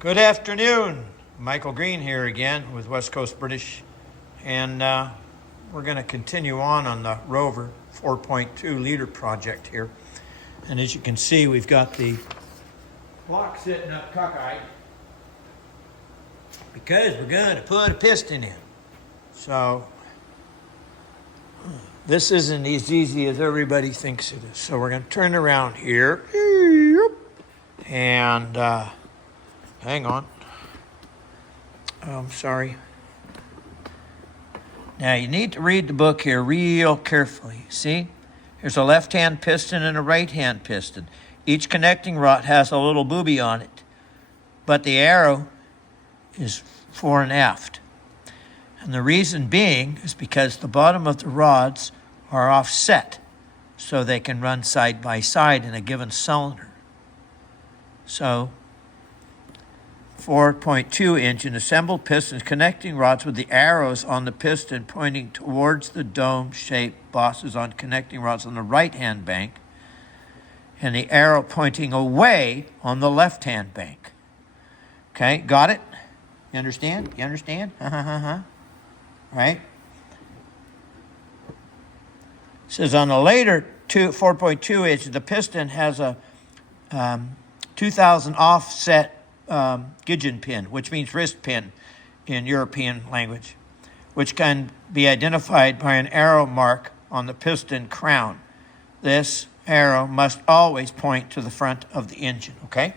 Good afternoon. Michael Green here again with West Coast British, and we're going to continue on the Rover 4.2 liter project here. And as you can see, we've got the block sitting up cockeyed because we're going to put a piston in. So this isn't as easy as everybody thinks it is. So we're going to turn around here and hang on. I'm sorry. Now you need to read the book here real carefully. See? There's a left-hand piston and a right-hand piston. Each connecting rod has a little booby on it, but the arrow is fore and aft. And the reason being is because the bottom of the rods are offset so they can run side by side in a given cylinder. So 4.2 engine assembled pistons connecting rods with the arrows on the piston pointing towards the dome-shaped bosses on connecting rods on the right-hand bank and the arrow pointing away on the left-hand bank. Okay, got it? You understand? You understand? Right? It says on the later 4.2 engine, the piston has a 2000 offset Gidgeon pin, which means wrist pin in European language, which can be identified by an arrow mark on the piston crown. This arrow must always point to the front of the engine, okay?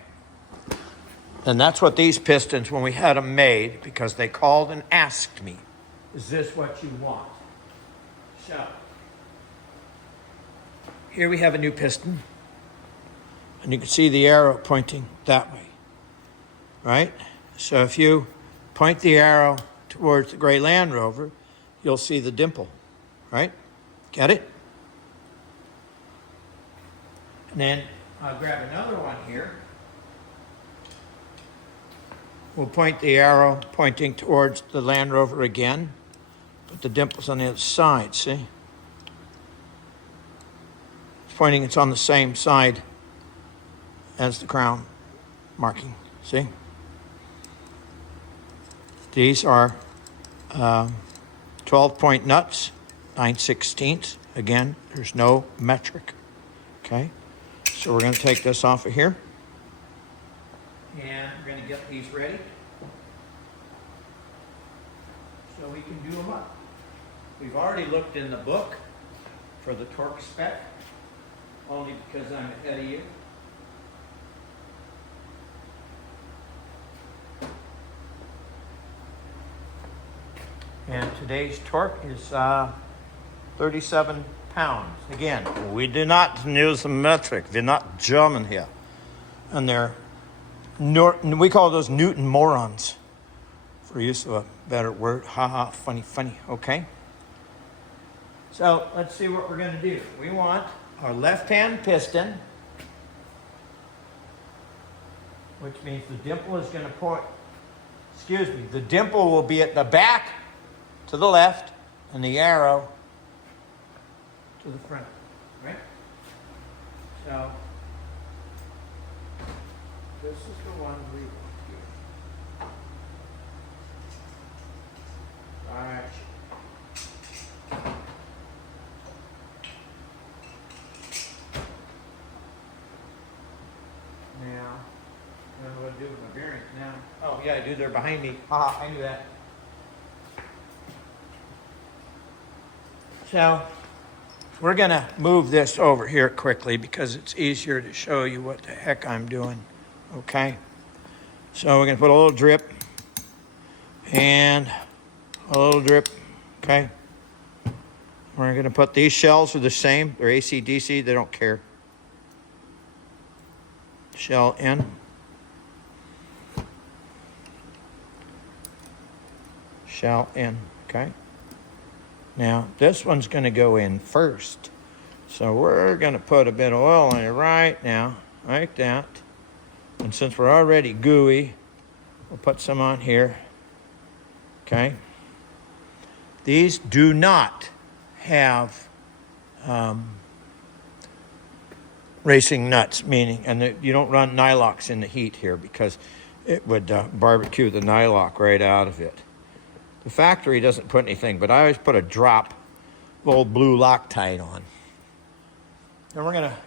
And that's what these pistons, when we had them made, because they called and asked me, is this what you want? So, here we have a new piston, and you can see the arrow pointing that way. Right? So if you point the arrow towards the gray Land Rover, you'll see the dimple, right? Get it? And then I'll grab another one here. We'll point the arrow pointing towards the Land Rover again, but the dimple's on the other side, see? It's on the same side as the crown marking, see? These are 12-point nuts, 9/16. Again, there's no metric, okay? So we're going to take this off of here. And we're going to get these ready so we can do them up. We've already looked in the book for the torque spec, only because I'm ahead of you. And today's torque is 37 pounds. Again, we do not use a metric. We're not German here. And we call those Newton morons, for use of a better word. Funny, okay? So let's see what we're going to do. We want our left-hand piston, which means the dimple is going to point, the dimple will be at the back to the left, and the arrow to the front, right? So, this is the one we want here. All right. Now, I don't know what to do with my bearings now. Oh, yeah, I do. They're behind me. I knew that. So we're going to move this over here quickly because it's easier to show you what the heck I'm doing, okay? So we're going to put a little drip and a little drip, okay? We're going to put these shells are the same. They're AC/DC. They don't care. Shell in. Shell in, okay? Now, this one's going to go in first. So we're going to put a bit of oil in it right now, like that. And since we're already gooey, we'll put some on here. Okay? These do not have racing nuts, meaning, and you don't run nylox in the heat here because it would barbecue the nylock right out of it. The factory doesn't put anything, but I always put a drop of old blue Loctite on. Then we're gonna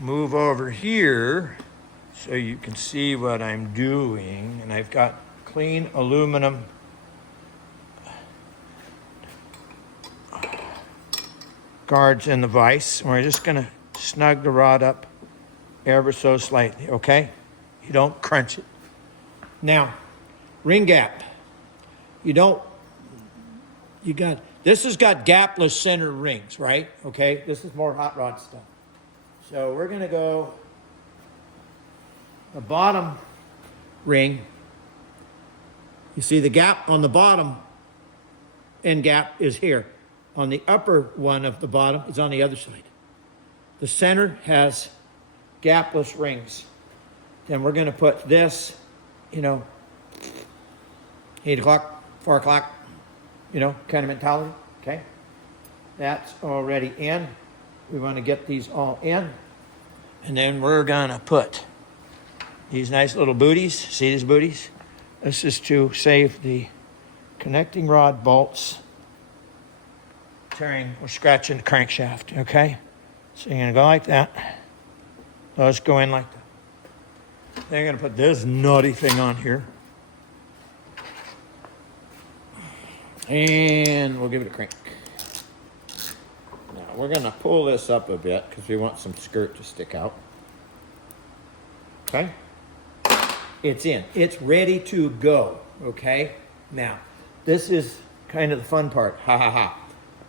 move over here so you can see what I'm doing. And I've got clean aluminum guards in the vise. And we're just gonna snug the rod up ever so slightly, okay? You don't crunch it. Now, ring gap. This has got gapless center rings, right? Okay, this is more hot rod stuff. So we're gonna go the bottom ring. You see the gap on the bottom end gap is here. On the upper one of the bottom is on the other side. The center has gapless rings. Then we're gonna put this, 8 o'clock, 4 o'clock, kind of mentality, okay? That's already in. We want to get these all in. And then we're gonna put these nice little booties. See these booties? This is to save the connecting rod bolts tearing or scratching the crankshaft, okay? So you're gonna go like that. Those go in like that. Then you're gonna put this nutty thing on here. And we'll give it a crank. Now we're gonna pull this up a bit because we want some skirt to stick out. Okay? It's in. It's ready to go. Okay? Now, this is kind of the fun part. Ha ha ha.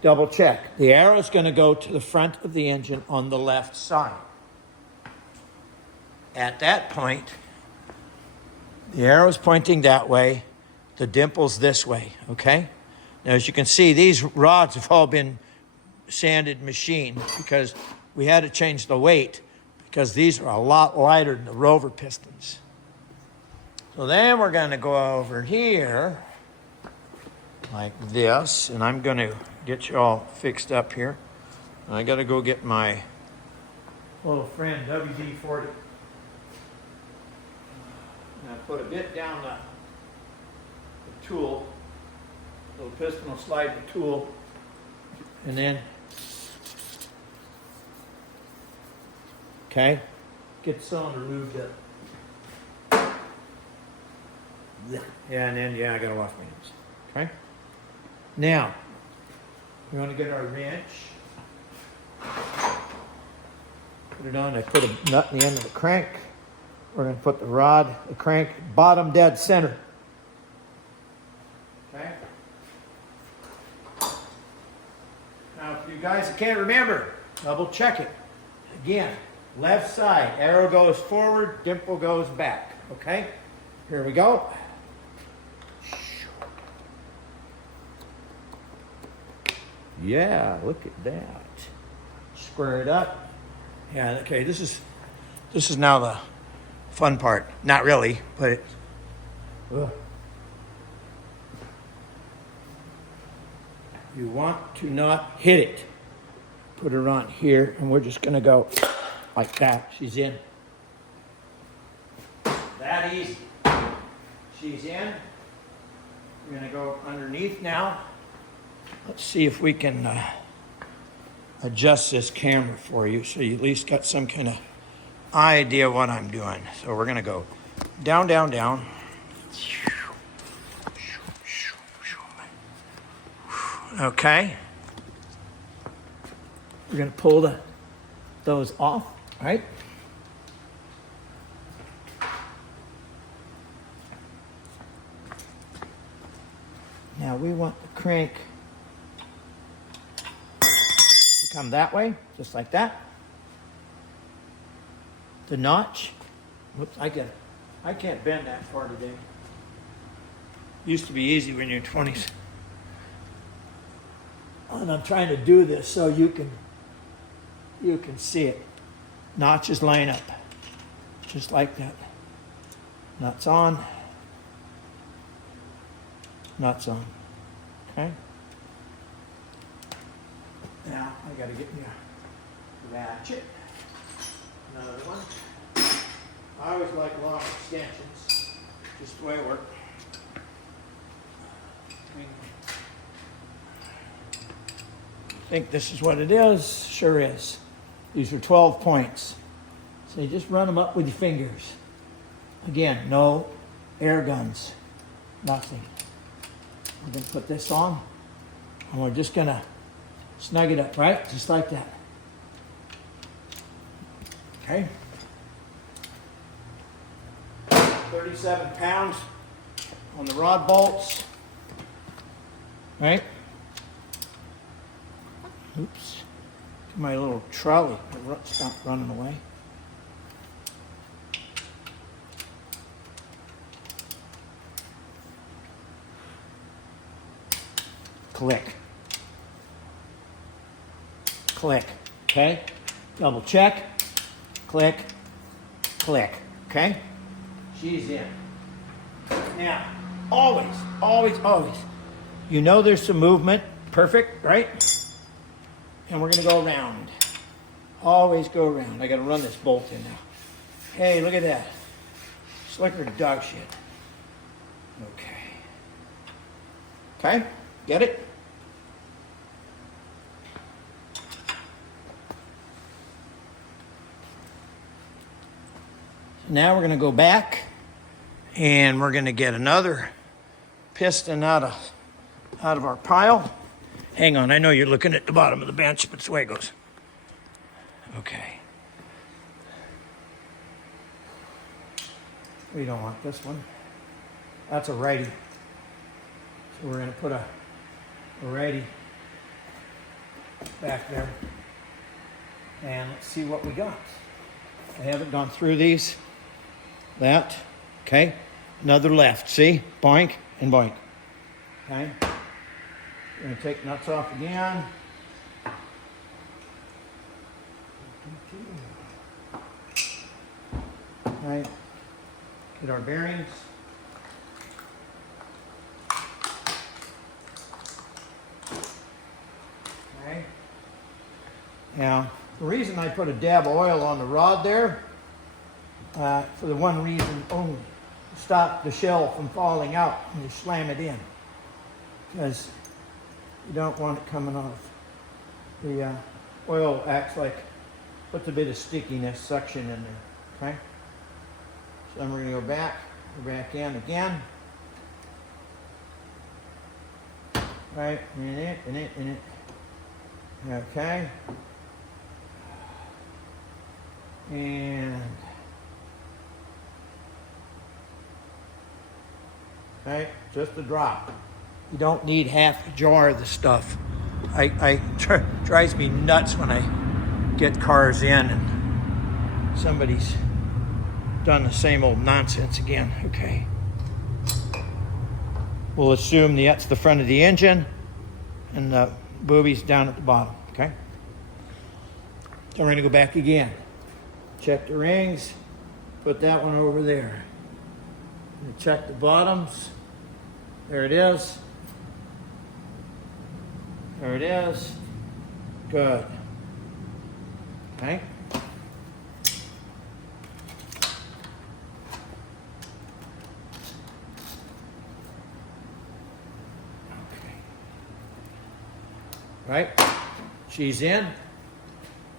Double check. The arrow is gonna go to the front of the engine on the left side. At that point, the arrow is pointing that way, the dimple's this way, okay? Now, as you can see, these rods have all been sanded, machined, because we had to change the weight because these are a lot lighter than the Rover pistons. So then we're going to go over here like this, and I'm going to get you all fixed up here. I got to go get my little friend WD-40. And I put a bit down the tool. Little piston will slide the tool, and then, okay, get the cylinder moved up. Yeah, and then, I gotta wash my hands. Okay? Now, we want to get our wrench. Put it on. I put a nut in the end of the crank. We're going to put the crank, bottom dead center. Okay? Now, if you guys can't remember, double check it. Again, left side, arrow goes forward, dimple goes back. Okay? Here we go. Yeah, look at that. Square it up. Yeah, okay, this is now the fun part. Not really, but you want to not hit it. Put her on here, and we're just gonna go like that. She's in. That easy. She's in. We're gonna go underneath now. Let's see if we can adjust this camera for you so you at least got some kind of idea what I'm doing. So we're gonna go down, down, down. Okay. We're gonna pull those off, right? Now we want the crank to come that way, just like that. The notch. Whoops, I can't bend that far today. Used to be easy when you're 20s. And I'm trying to do this so you can see it. Notches line up, just like that. Nuts on. Nuts on. Okay. Now I got to get me a ratchet. Another one. I always like long extensions, just the way it works. I think this is what it is. Sure is. These are 12 points. So you just run them up with your fingers. Again, no air guns, nothing. We're going to put this on, and we're just going to snug it up, right? Just like that. Okay. 37 pounds on the rod bolts, right? Oops. My little trolley stopped running away. Click. Click. Okay? Double check. Click. Click. Okay? She's in. Now, always, always, always. You know there's some movement. Perfect, right? And we're going to go around. Always go around. I got to run this bolt in now. Hey, look at that. Slicker dog shit. Okay. Okay? Get it? Now we're going to go back and we're going to get another piston out of our pile. Hang on, I know you're looking at the bottom of the bench, but it's the way it goes. Okay. We don't want this one. That's a righty. So we're going to put a righty back there. And let's see what we got. I haven't gone through these. That. Okay. Another left. See? Boink and boink. Okay. We're going to take nuts off again. Right. Get our bearings. Okay. Now, the reason I put a dab of oil on the rod there, for the one reason only, to stop the shell from falling out when you slam it in. Because you don't want it coming off. The oil acts like, puts a bit of stickiness, suction in there, okay? So then we're going to go back in again. Right, in it. Okay. And, okay, just a drop. You don't need half a jar of the stuff. Drives me nuts when I get cars in and somebody's done the same old nonsense again. Okay. We'll assume that's the front of the engine and the boobies down at the bottom. Okay. So we're going to go back again. Check the rings. Put that one over there. Check the bottoms. There it is. There it is. Good. Okay. Right? She's in.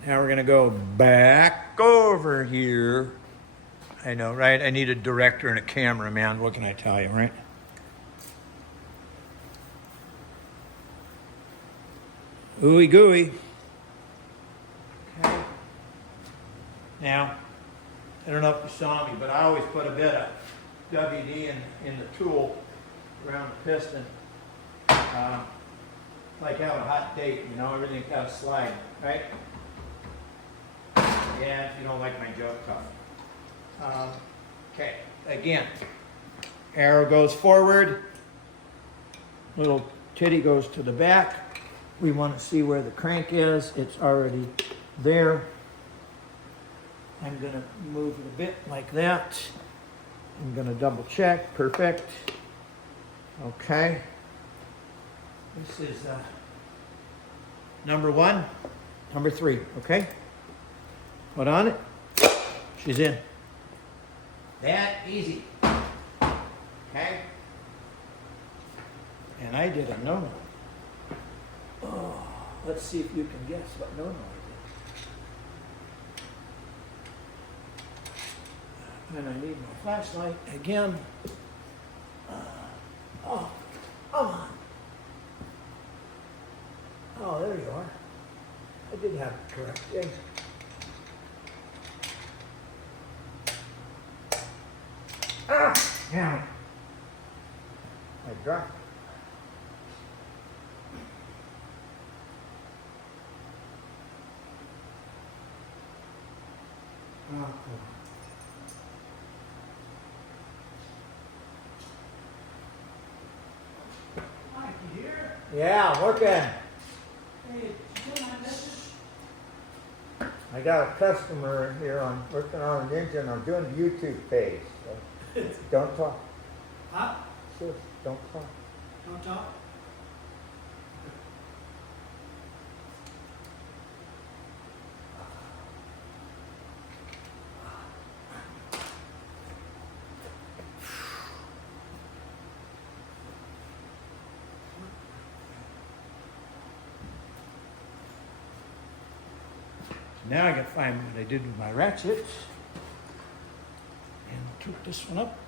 Now we're going to go back over here. I know, right? I need a director and a cameraman. What can I tell you, right? Ooey gooey. Okay. Now, I don't know if you saw me, but I always put a bit of WD in the tool around the piston. Like have a hot date, you know, everything's got to slide, right? Yeah, if you don't like my joke, tough. Okay, again, arrow goes forward, little titty goes to the back. We want to see where the crank is. It's already there. I'm going to move it a bit like that. I'm going to double check. Perfect. Okay. This is number 1, number 3. Okay. Put on it. She's in. That easy. Okay? And I did a no-no. Oh, let's see if you can guess what no-no I did. And I need my flashlight again. Oh, come on. Oh, there you are. I did have it correct. Yeah. Ah! Yeah. I dropped it. Oh, cool. Mike, you here? Yeah, working. Hey, did you get my message? I got a customer here. I'm working on an engine. I'm doing the YouTube page. So don't talk. Huh? Sure, don't talk. Don't talk? Now I gotta find what I did with my ratchet. And took this one up.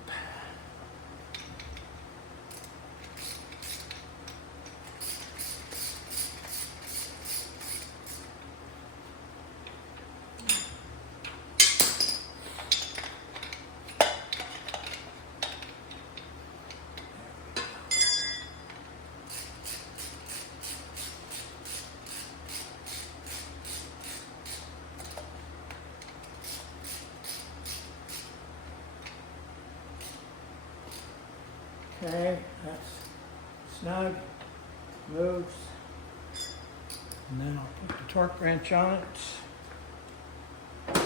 Okay, that's snug, moves. And then I'll put the torque wrench on it. And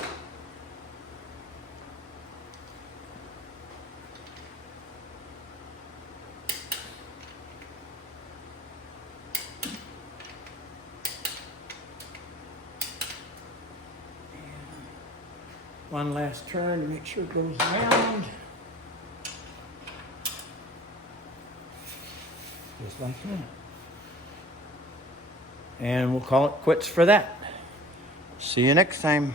one last turn to make sure it goes around. Just like that. And we'll call it quits for that. See you next time.